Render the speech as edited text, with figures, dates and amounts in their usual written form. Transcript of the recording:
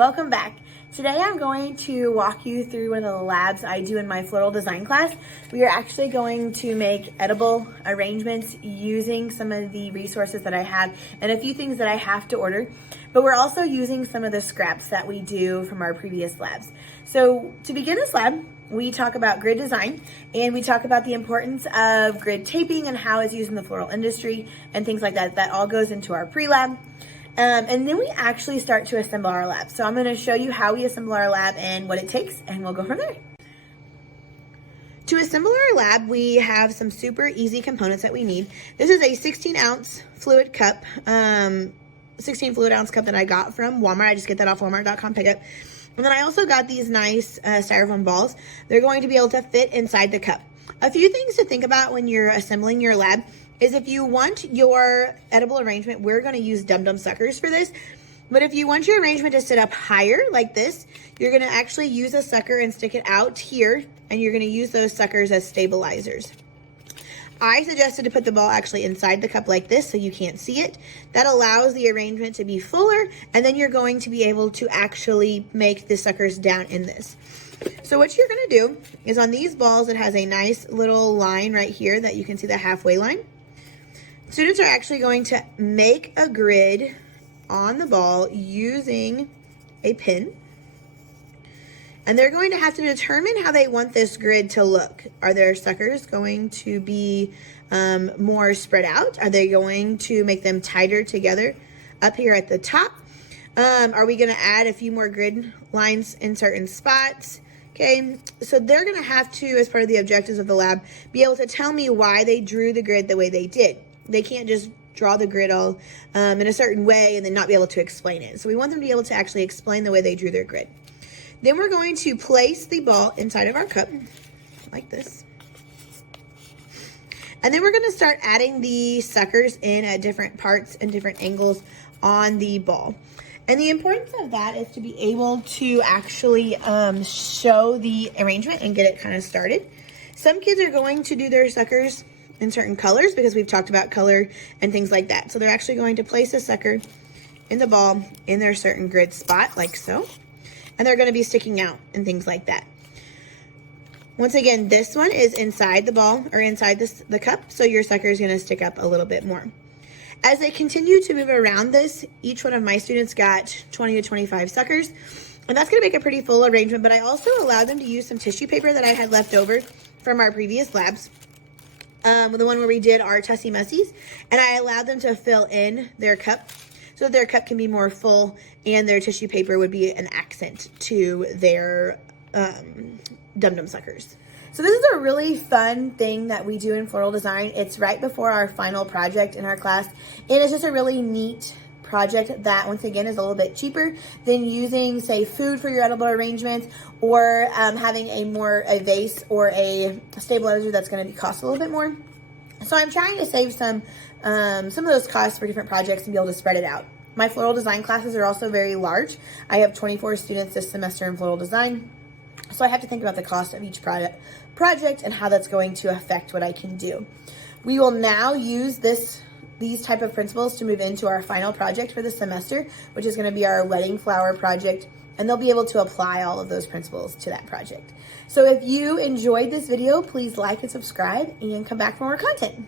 welcome back. Today I'm going to walk you through one of the labs I do in my floral design class. We are actually going to make edible arrangements using some of the resources that I have and a few things that I have to order, but we're also using some of the scraps that we do from our previous labs. So to begin this lab, we talk about grid design and we talk about the importance of grid taping and how it's used in the floral industry and things like that. That all goes into our pre-lab. And then we actually start to assemble our lab. So I'm going to show you how we assemble our lab and what it takes, and we'll go from there. To assemble our lab, we have some super easy components that we need. This is a 16-ounce fluid cup, 16 fluid ounce cup that I got from Walmart. I just get that off Walmart.com pickup. And then I also got these nice styrofoam balls. They're going to be able to fit inside the cup. A few things to think about when you're assembling your lab is if you want your edible arrangement, we're going to use dum-dum suckers for this. But if you want your arrangement to sit up higher like this, you're going to actually use a sucker and stick it out here, and you're going to use those suckers as stabilizers. I suggested to put the ball actually inside the cup like this so you can't see it. That allows the arrangement to be fuller, and then you're going to be able to actually make the suckers down in this. So what you're going to do is on these balls, it has a nice little line right here that you can see the halfway line. Students are actually going to make a grid on the ball using a pin. And they're going to have to determine how they want this grid to look. Are their suckers going to be more spread out? Are they going to make them tighter together up here at the top? Are we going to add a few more grid lines in certain spots? Okay, so they're going to have to, as part of the objectives of the lab, be able to tell me why they drew the grid the way they did. They can't just draw the grid all in a certain way and then not be able to explain it. So we want them to be able to actually explain the way they drew their grid. Then we're going to place the ball inside of our cup, like this. And then we're going to start adding the suckers in at different parts and different angles on the ball. And the importance of that is to be able to actually show the arrangement and get it kind of started. Some kids are going to do their suckers in certain colors because we've talked about color and things like that. So they're actually going to place a sucker in the ball in their certain grid spot, like so. And they're going to be sticking out and things like that. Once again, this one is inside the ball or inside the cup, so your sucker is going to stick up a little bit more. As they continue to move around this, each one of my students got 20 to 25 suckers, and that's going to make a pretty full arrangement, but I also allowed them to use some tissue paper that I had left over from our previous labs. The one where we did our Tussie Mussies, and I allowed them to fill in their cup so that their cup can be more full and their tissue paper would be an accent to their dum-dum suckers. So this is a really fun thing that we do in floral design. It's right before our final project in our class, and it's just a really neat project that, once again, is a little bit cheaper than using, say, food for your edible arrangements or having a vase or a stabilizer that's going to cost a little bit more. So I'm trying to save some of those costs for different projects and be able to spread it out. My floral design classes are also very large. I have 24 students this semester in floral design, so I have to think about the cost of each project and how that's going to affect what I can do. We will now use these type of principles to move into our final project for the semester, which is going to be our wedding flower project, and they'll be able to apply all of those principles to that project. So if you enjoyed this video, please like and subscribe and come back for more content.